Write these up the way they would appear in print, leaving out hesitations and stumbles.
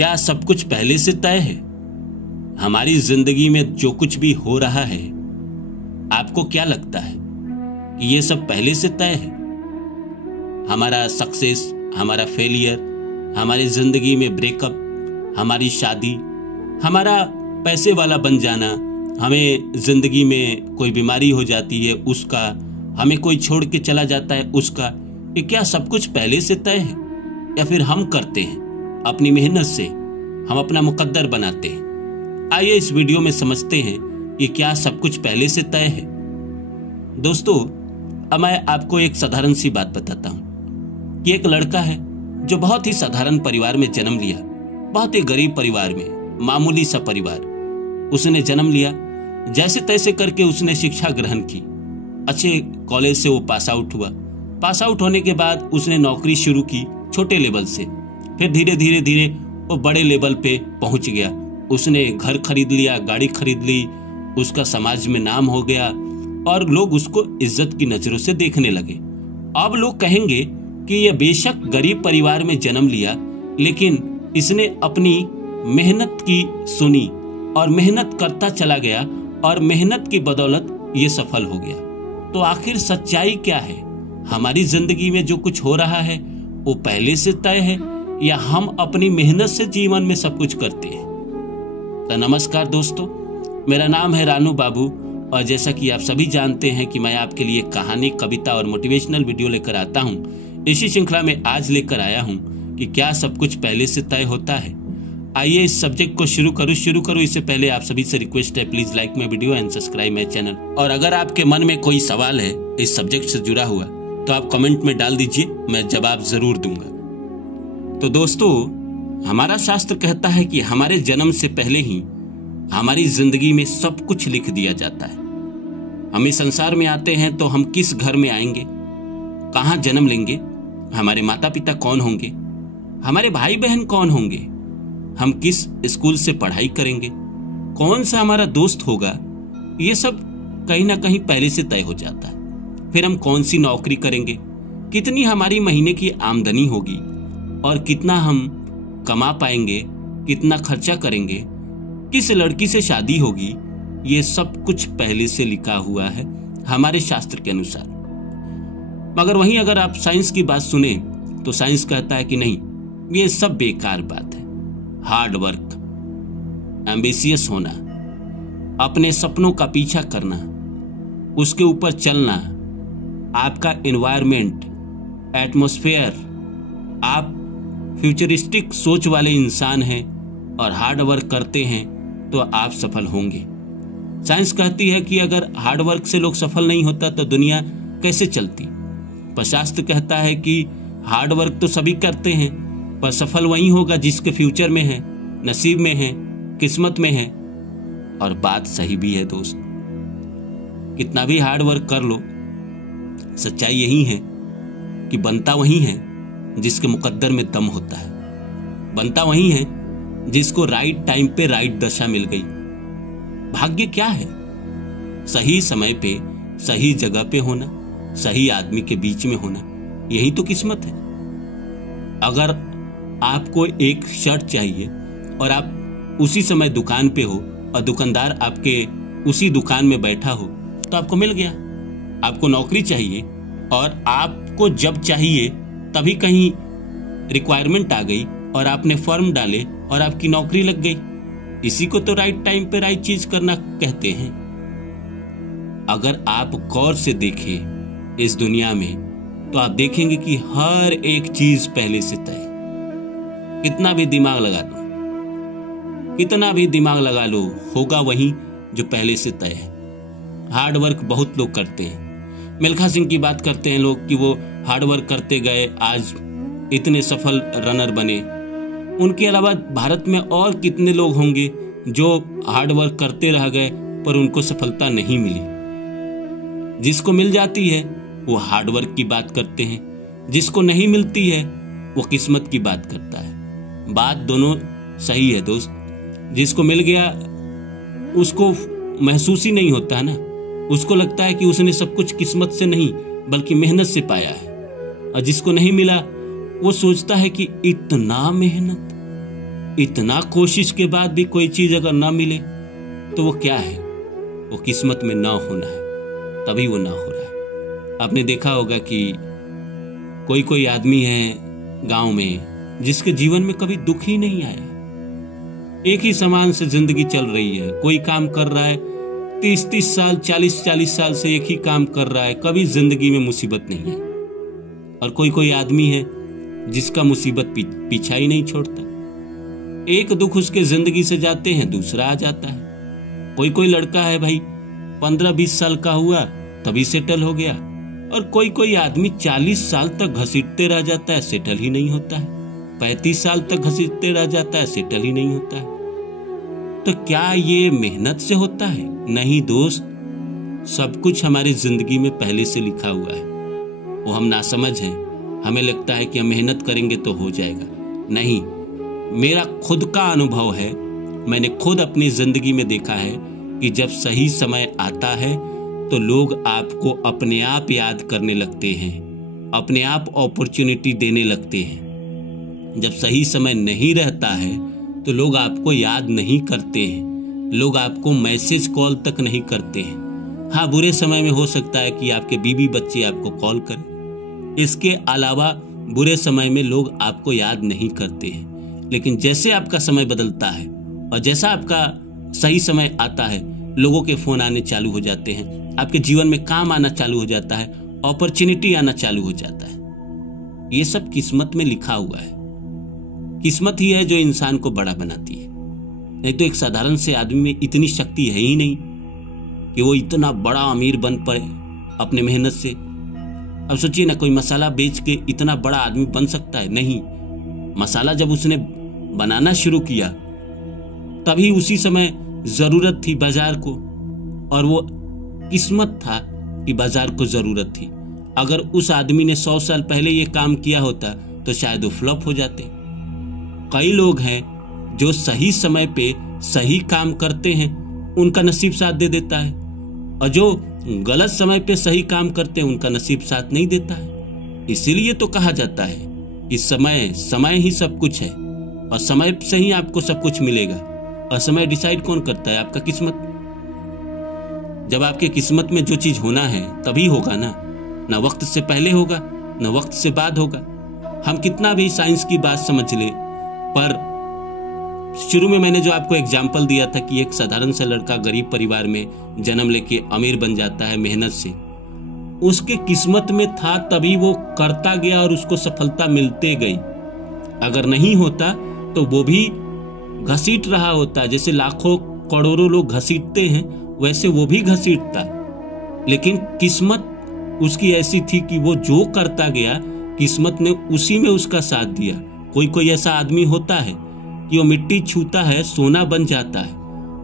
क्या सब कुछ पहले से तय है? हमारी जिंदगी में जो कुछ भी हो रहा है, आपको क्या लगता है कि ये सब पहले से तय है? हमारा सक्सेस, हमारा फेलियर, हमारी जिंदगी में ब्रेकअप, हमारी शादी, हमारा पैसे वाला बन जाना, हमें जिंदगी में कोई बीमारी हो जाती है उसका, हमें कोई छोड़ के चला जाता है उसका, ये क्या सब कुछ पहले से तय है या फिर हम करते हैं? अपनी मेहनत से हम अपना मुकद्दर बनाते हैं। आइए इस वीडियो में समझते हैं कि क्या सब कुछ पहले से तय है। दोस्तों, अब मैं आपको एक साधारण सी बात बताता हूं कि एक लड़का है जो बहुत ही साधारण परिवार में जन्म लिया, बहुत ही गरीब परिवार में, मामूली सा परिवार। उसने जन्म लिया, जैसे तैसे करके उसने शिक्षा ग्रहण की, अच्छे कॉलेज से वो पास आउट हुआ। पास आउट होने के बाद उसने नौकरी शुरू की छोटे लेवल से, फिर धीरे धीरे वो बड़े लेवल पे पहुंच गया। उसने घर खरीद लिया, गाड़ी खरीद ली, उसका समाज में नाम हो गया और लोग उसको इज्जत की नजरों से देखने लगे। अब लोग कहेंगे कि यह बेशक गरीब परिवार में जन्म लिया, लेकिन इसने अपनी मेहनत की सुनी और मेहनत करता चला गया और मेहनत की बदौलत ये सफल हो गया। तो आखिर सच्चाई क्या है? हमारी जिंदगी में जो कुछ हो रहा है वो पहले से तय है या हम अपनी मेहनत से जीवन में सब कुछ करते हैं? तो नमस्कार दोस्तों, मेरा नाम है रानू बाबू और जैसा कि आप सभी जानते हैं कि मैं आपके लिए कहानी, कविता और मोटिवेशनल वीडियो लेकर आता हूं। इसी श्रृंखला में आज लेकर आया हूं कि क्या सब कुछ पहले से तय होता है। आइए इस सब्जेक्ट को शुरू करूं। इससे पहले आप सभी से रिक्वेस्ट है, please like my video and subscribe my channel. और अगर आपके मन में कोई सवाल है इस सब्जेक्ट से जुड़ा हुआ तो आप कमेंट में डाल दीजिए, मैं जवाब जरूर दूंगा। तो दोस्तों, हमारा शास्त्र कहता है कि हमारे जन्म से पहले ही हमारी जिंदगी में सब कुछ लिख दिया जाता है। हम इस संसार में आते हैं तो हम किस घर में आएंगे, कहां जन्म लेंगे, हमारे माता पिता कौन होंगे, हमारे भाई बहन कौन होंगे, हम किस स्कूल से पढ़ाई करेंगे, कौन सा हमारा दोस्त होगा, ये सब कहीं ना कहीं पहले से तय हो जाता है। फिर हम कौन सी नौकरी करेंगे, कितनी हमारी महीने की आमदनी होगी और कितना हम कमा पाएंगे, कितना खर्चा करेंगे, किस लड़की से शादी होगी, ये सब कुछ पहले से लिखा हुआ है हमारे शास्त्र के अनुसार। मगर वहीं अगर आप साइंस की बात सुने तो साइंस कहता है कि नहीं, ये सब बेकार बात है। हार्ड वर्क, एम्बिशियस होना, अपने सपनों का पीछा करना, उसके ऊपर चलना, आपका एनवायरमेंट, एटमॉस्फेयर, आप फ्यूचरिस्टिक सोच वाले इंसान हैं और हार्ड वर्क करते हैं तो आप सफल होंगे। साइंस कहती है कि अगर हार्ड वर्क से लोग सफल नहीं होता तो दुनिया कैसे चलती। पर शास्त्र कहता है कि हार्ड वर्क तो सभी करते हैं, पर सफल वही होगा जिसके फ्यूचर में है, नसीब में है, किस्मत में है। और बात सही भी है दोस्त, कितना भी हार्ड वर्क कर लो, सच्चाई यही है कि बनता वही है जिसके मुकद्दर में दम होता है। बनता वही है जिसको राइट टाइम पे राइट दशा मिल गई। भाग्य क्या है? सही समय पे सही जगह पे होना, सही आदमी के बीच में होना, यही तो किस्मत है। अगर आपको एक शर्ट चाहिए और आप उसी समय दुकान पे हो और दुकानदार आपके उसी दुकान में बैठा हो तो आपको मिल गया। आपको नौकरी चाहिए और आपको जब चाहिए तभी कहीं रिक्वायरमेंट आ गई और आपने फॉर्म डाले और आपकी नौकरी लग गई। इसी को तो राइट टाइम पे राइट चीज करना कहते हैं। अगर आप गौर से देखें इस दुनिया में तो आप देखेंगे कि हर एक चीज पहले से तय। कितना भी दिमाग लगा लो, कितना भी दिमाग लगा लो, होगा वही जो पहले से तय है। हार्ड वर्क बहुत लोग करते हैं। मिल्खा सिंह की बात करते हैं लोग कि वो हार्ड वर्क करते गए, आज इतने सफल रनर बने। उनके अलावा भारत में और कितने लोग होंगे जो हार्ड वर्क करते रह गए पर उनको सफलता नहीं मिली। जिसको मिल जाती है वो हार्ड वर्क की बात करते हैं, जिसको नहीं मिलती है वो किस्मत की बात करता है। बात दोनों सही है दोस्त। जिसको मिल गया उसको महसूस ही नहीं होता है ना, उसको लगता है कि उसने सब कुछ किस्मत से नहीं बल्कि मेहनत से पाया है। और जिसको नहीं मिला वो सोचता है कि इतना मेहनत, इतना कोशिश के बाद भी कोई चीज अगर ना मिले तो वो क्या है? वो किस्मत में ना होना है, तभी वो ना हो रहा है। आपने देखा होगा कि कोई कोई आदमी है गांव में जिसके जीवन में कभी दुख ही नहीं आया, एक ही समान से जिंदगी चल रही है। कोई काम कर रहा है 30-30 साल, 40-40 साल से एक ही काम कर रहा है, कभी जिंदगी में मुसीबत नहीं है। और कोई कोई आदमी है जिसका मुसीबत पीछा ही नहीं छोड़ता। एक दुख उसके जिंदगी से जाते हैं, दूसरा आ जाता है। कोई कोई लड़का है भाई 15-20 साल का हुआ तभी सेटल हो गया, और कोई कोई आदमी 40 साल तक घसीटते रह जाता है, सेटल ही नहीं होता है। 35 साल तक घसीटते रह जाता है, सेटल ही नहीं होता है। तो क्या ये मेहनत से होता है? नहीं दोस्त, सब कुछ हमारी जिंदगी में पहले से लिखा हुआ है। वो हम नासमझ हैं, हमें लगता है कि हम मेहनत करेंगे तो हो जाएगा। नहीं, मेरा खुद का अनुभव है, मैंने खुद अपनी जिंदगी में देखा है कि जब सही समय आता है तो लोग आपको अपने आप याद करने लगते हैं, अपने आप अपॉर्चुनिटी देने लगते हैं। जब सही समय नहीं रहता है तो लोग आपको याद नहीं करते हैं, लोग आपको मैसेज कॉल तक नहीं करते हैं। हाँ, बुरे समय में हो सकता है कि आपके बीवी बच्चे आपको कॉल करें, इसके अलावा बुरे समय में लोग आपको याद नहीं करते हैं। लेकिन जैसे आपका समय बदलता है और जैसा आपका सही समय आता है, लोगों के फोन आने चालू हो जाते हैं, आपके जीवन में काम आना चालू हो जाता है, अपॉर्चुनिटी आना चालू हो जाता है। ये सब किस्मत में लिखा हुआ है। किस्मत ही है जो इंसान को बड़ा बनाती है। नहीं तो एक साधारण से आदमी में इतनी शक्ति है ही नहीं कि वो इतना बड़ा अमीर बन पड़े अपने मेहनत से। अब सोचिए ना, कोई मसाला बेच के इतना बड़ा आदमी बन सकता है? नहीं। मसाला जब उसने बनाना शुरू किया तभी उसी समय जरूरत थी बाजार को, और वो किस्मत था कि बाजार को जरूरत थी। अगर उस आदमी ने 100 साल पहले ये काम किया होता तो शायद वो फ्लॉप हो जाते। कई लोग हैं जो सही समय पे सही काम करते हैं, उनका नसीब साथ दे देता है, और जो गलत समय पे सही काम करते हैं उनका नसीब साथ नहीं देता है। इसीलिए तो कहा जाता है कि समय ही सब कुछ है, और समय से ही आपको सब कुछ मिलेगा। और समय डिसाइड कौन करता है? आपका किस्मत। जब आपके किस्मत में जो चीज होना है तभी होगा ना वक्त से पहले होगा, ना वक्त से बाद होगा। हम कितना भी साइंस की बात समझ ले, पर शुरू में मैंने जो आपको एग्जाम्पल दिया था कि एक साधारण सा लड़का गरीब परिवार में जन्म लेके अमीर बन जाता है मेहनत से, उसके किस्मत में था तभी वो करता गया और उसको सफलता मिलते गई। अगर नहीं होता तो वो भी घसीट रहा होता, जैसे लाखों करोड़ों लोग घसीटते हैं वैसे वो भी घसीटता। लेकिन किस्मत उसकी ऐसी थी कि वो जो करता गया किस्मत ने उसी में उसका साथ दिया। कोई कोई ऐसा आदमी होता है कि वो मिट्टी छूता है सोना बन जाता है,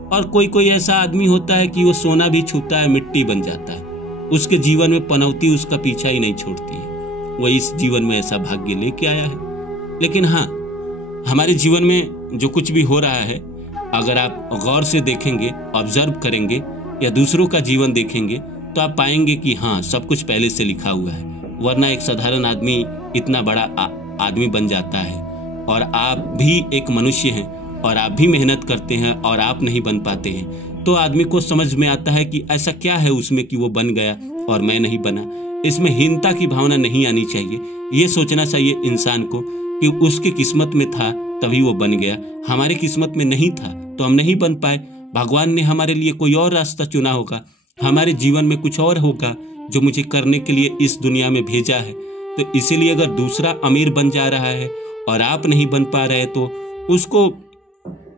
और कोई कोई ऐसा आदमी होता है कि वो सोना भी छूता है मिट्टी बन जाता है। उसके जीवन में पनौती उसका पीछा ही नहीं छोड़ती है। वो इस जीवन में ऐसा भाग्य लेके आया है। लेकिन हाँ, हमारे जीवन में जो कुछ भी हो रहा है, अगर आप गौर से देखेंगे, ऑब्जर्व करेंगे या दूसरों का जीवन देखेंगे तो आप पाएंगे कि हाँ, सब कुछ पहले से लिखा हुआ है। वरना एक साधारण आदमी इतना बड़ा आदमी बन जाता है, और आप भी एक मनुष्य हैं और आप भी मेहनत करते हैं और आप नहीं बन पाते हैं, तो आदमी को समझ में आता है कि ऐसा क्या है उसमें कि वो बन गया और मैं नहीं बना। इसमें हीनता की भावना नहीं आनी चाहिए। ये सोचना चाहिए इंसान को कि उसकी किस्मत में था तभी वो बन गया, हमारी किस्मत में नहीं था तो हम नहीं बन पाए। भगवान ने हमारे लिए कोई और रास्ता चुना होगा, हमारे जीवन में कुछ और होगा जो मुझे करने के लिए इस दुनिया में भेजा है। तो इसीलिए अगर दूसरा अमीर बन जा रहा है और आप नहीं बन पा रहे तो उसको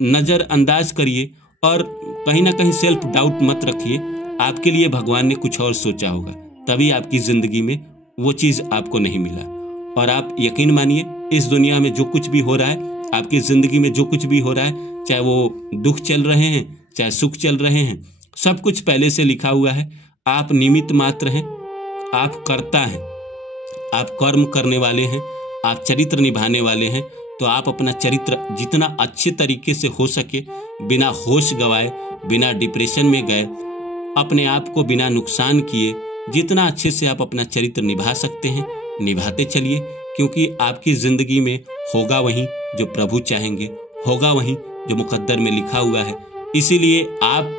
नज़रअंदाज करिए और कहीं ना कहीं सेल्फ डाउट मत रखिए। आपके लिए भगवान ने कुछ और सोचा होगा, तभी आपकी ज़िंदगी में वो चीज़ आपको नहीं मिला। और आप यकीन मानिए, इस दुनिया में जो कुछ भी हो रहा है, आपकी ज़िंदगी में जो कुछ भी हो रहा है, चाहे वो दुख चल रहे हैं चाहे सुख चल रहे हैं, सब कुछ पहले से लिखा हुआ है। आप निमित्त मात्र हैं, आप कर्ता हैं, आप कर्म करने वाले हैं, आप चरित्र निभाने वाले हैं। तो आप अपना चरित्र जितना अच्छे तरीके से हो सके, बिना होश गवाए, बिना डिप्रेशन में गए, अपने आप को बिना नुकसान किए, जितना अच्छे से आप अपना चरित्र निभा सकते हैं निभाते चलिए, क्योंकि आपकी ज़िंदगी में होगा वही जो प्रभु चाहेंगे, होगा वहीं जो मुकद्दर में लिखा हुआ है। इसीलिए आप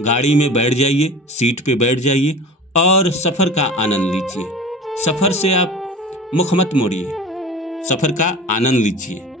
गाड़ी में बैठ जाइए, सीट पे बैठ जाइए और सफर का आनंद लीजिए। सफर से आप मुख मत मोड़िए, सफर का आनंद लीजिए।